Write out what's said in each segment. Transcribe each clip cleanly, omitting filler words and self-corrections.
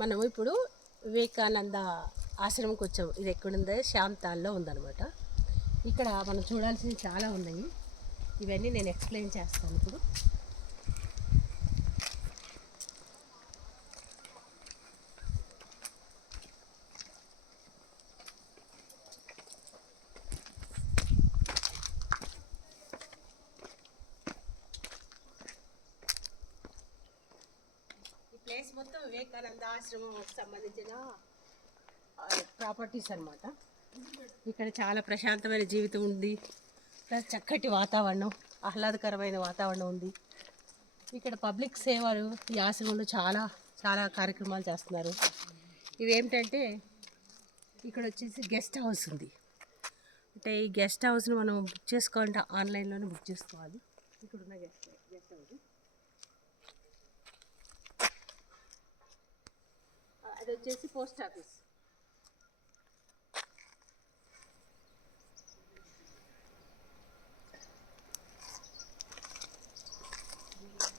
మనం ఇప్పుడు వివేకానంద ఆశ్రమంకి వచ్చాము. ఇది ఎక్కడుందో శ్యామ్తాల్లో ఉందన్నమాట. ఇక్కడ మనం చూడాల్సినవి చాలా ఉన్నాయి. ఇవన్నీ నేను ఎక్స్ప్లెయిన్ చేస్తాను ఇప్పుడు. ప్లేస్ మొత్తం వివేకానంద ఆశ్రమంకి సంబంధించిన ప్రాపర్టీస్ అన్నమాట. ఇక్కడ చాలా ప్రశాంతమైన జీవితం ఉంది, ప్లస్ చక్కటి వాతావరణం, ఆహ్లాదకరమైన వాతావరణం ఉంది. ఇక్కడ పబ్లిక్ సేవలు ఈ ఆశ్రమంలో చాలా చాలా కార్యక్రమాలు చేస్తున్నారు. ఇవేమిటంటే ఇక్కడ వచ్చేసి గెస్ట్ హౌస్ ఉంది. అంటే ఈ గెస్ట్ హౌస్ను మనం బుక్ చేసుకోవాలంటే ఆన్లైన్లోనే బుక్ చేసుకోవాలి. ఇక్కడ ఉన్న గెస్ట్ హౌస్ అది వచ్చేసి పోస్ట్ ఆఫీస్.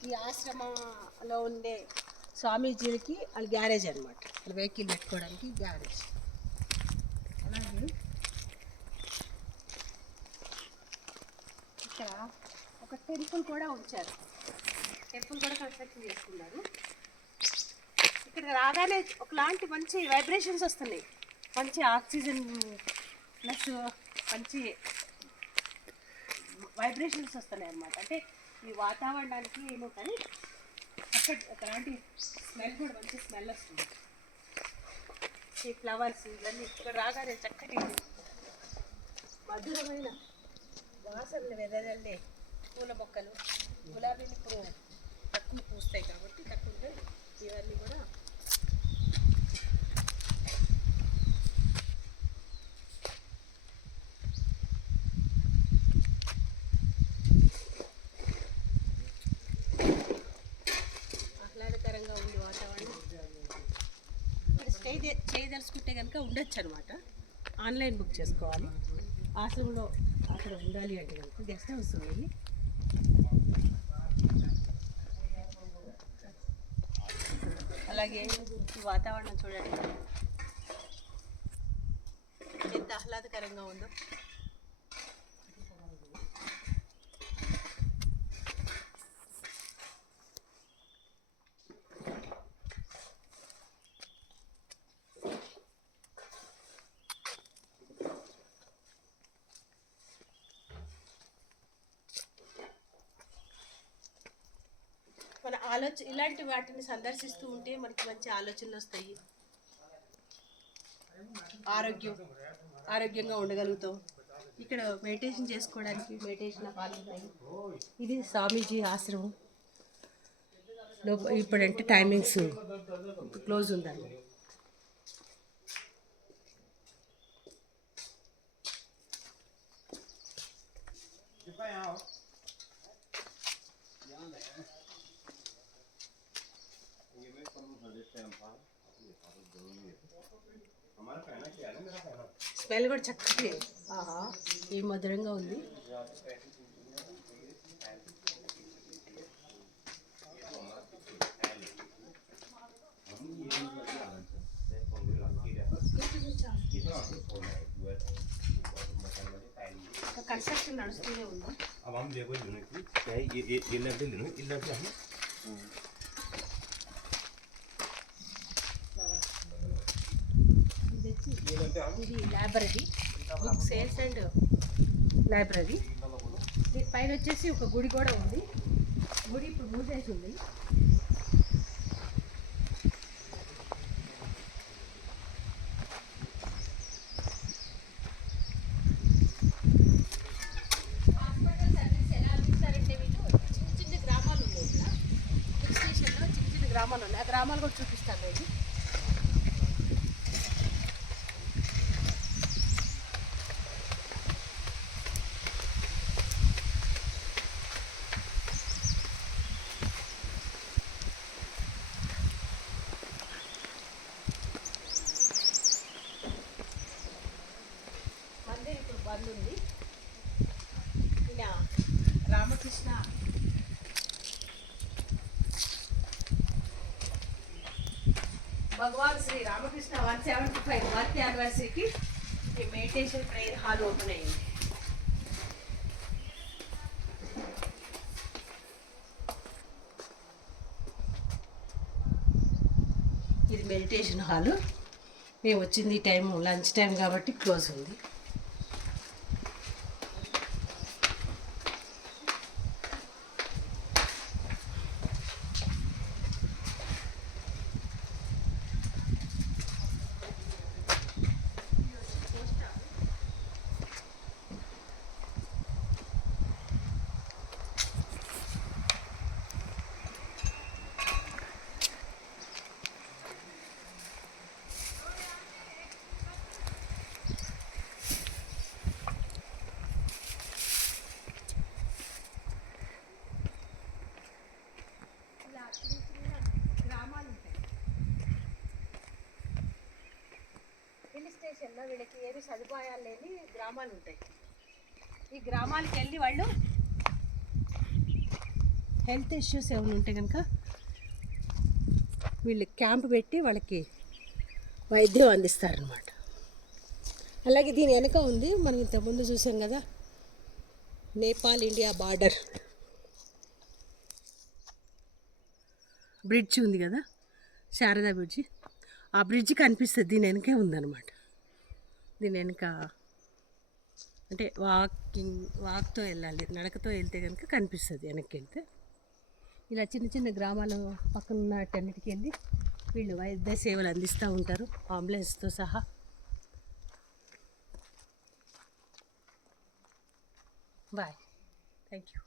ఈ ఆశ్రమంలో ఉండే స్వామీజీలకి వాళ్ళ గ్యారేజ్ అనమాట, వాళ్ళ వెహికల్ పెట్టుకోవడానికి గ్యారేజ్. అలాగే ఇక్కడ ఒక టెంపుల్ కూడా ఉంచారు, టెంపుల్ కూడా కన్స్ట్రక్షన్ చేసుకున్నారు. ఇక్కడ రాగానే ఒకలాంటి మంచి వైబ్రేషన్స్ వస్తున్నాయి, మంచి ఆక్సిజన్ ప్లస్ మంచి వైబ్రేషన్స్ వస్తున్నాయి అన్నమాట. అంటే ఈ వాతావరణానికి ఏమో కానీ అక్కడ ఒకలాంటి స్మెల్ కూడా మంచి స్మెల్ వస్తుంది. ఈ ఫ్లవర్స్ ఇవన్నీ ఇక్కడ రాగానే చక్కటి మధురమైన వాసనలు వెదజల్లే పూల మొక్కలు, గులాబీలు ఇప్పుడు తక్కువ పూస్తాయి కాబట్టి తక్కువ ఉంటాయి. ఇవన్నీ కూడా ఆహ్లాదకరంగా ఉంది వాతావరణం. ఇక్కడ చేయదలుచుకుంటే కనుక ఉండొచ్చు అనమాట. ఆన్లైన్ బుక్ చేసుకోవాలి. ఆశ్రమంలో అక్కడ ఉండాలి అంటే కనుక గెస్ట్ హౌస్ ఉంది. అలాగే ఈ వాతావరణం చూడండి ఎంత ఆహ్లాదకరంగా ఉందో. మన ఇలాంటి వాటిని సందర్శిస్తూ ఉంటే మనకి మంచి ఆలోచనలు వస్తాయి, ఆరోగ్యంగా ఉండగలుగుతాం. ఇక్కడ మెడిటేషన్ చేసుకోవడానికి మెడిటేషన్ హాల్ ఉన్నాయి. ఇది స్వామీజీ ఆశ్రమం. ఇప్పుడంటే టైమింగ్స్ క్లోజ్ ఉందండి. స్మెల్ కూడా చక్కటి ఈ మధురంగా ఉంది. కన్స్ట్రక్షన్ నడుస్తూనే ఉంది. ఇది library, book sales and library. దీని పైన వచ్చేసి ఒక గుడి కూడా ఉంది. గుడి ఇప్పుడు మూసేసి ఉంది. హాస్పిటల్ సర్వీస్ ఎలా అందిస్తారంటే వీళ్ళు చిన్న చిన్న గ్రామాలు ఉన్నాయి. ఇక్కడ బుక్ స్టేషన్లో చిన్న చిన్న గ్రామాలు ఉన్నాయి. ఆ గ్రామాలు కూడా చూపిస్తాను నేను. ఇప్పుడు బంద్ ఉంది. ఈయన రామకృష్ణ భగవాన్ శ్రీ రామకృష్ణ 175 బర్త్ యానివర్సరీకి ఈ మెడిటేషన్ ప్రేయర్ హాల్ ఓపెన్ అయింది. ఇది మెడిటేషన్ హాలు. మేము వచ్చింది టైం లంచ్ టైం కాబట్టి క్లోజ్ ఉంది. హిల్ స్టేషన్లో వీళ్ళకి ఏమి సదుపాయాలు లేని గ్రామాలు ఉంటాయి. ఈ గ్రామాలకు వెళ్ళి వాళ్ళు హెల్త్ ఇష్యూస్ ఏమైనా ఉంటే కనుక వీళ్ళు క్యాంప్ పెట్టి వాళ్ళకి వైద్యం అందిస్తారనమాట. అలాగే దీని వెనక ఉంది, మనం ఇంతకుముందు చూసాం కదా, నేపాల్ ఇండియా బార్డర్ బ్రిడ్జ్ ఉంది కదా, శారదా బ్రిడ్జి. ఆ బ్రిడ్జి కనిపిస్తుంది, దీని వెనకే ఉందన్నమాట. దీని వెనక అంటే వాక్తో వెళ్ళాలి, నడకతో వెళ్తే కనుక కనిపిస్తుంది వెనక్కి వెళ్తే. ఇలా చిన్న చిన్న గ్రామాలు పక్కన ఉన్నట్టన్నిటికి వెళ్ళి వీళ్ళు వైద్య సేవలు అందిస్తూ ఉంటారు, అంబులెన్స్తో సహా. Bye, thank you.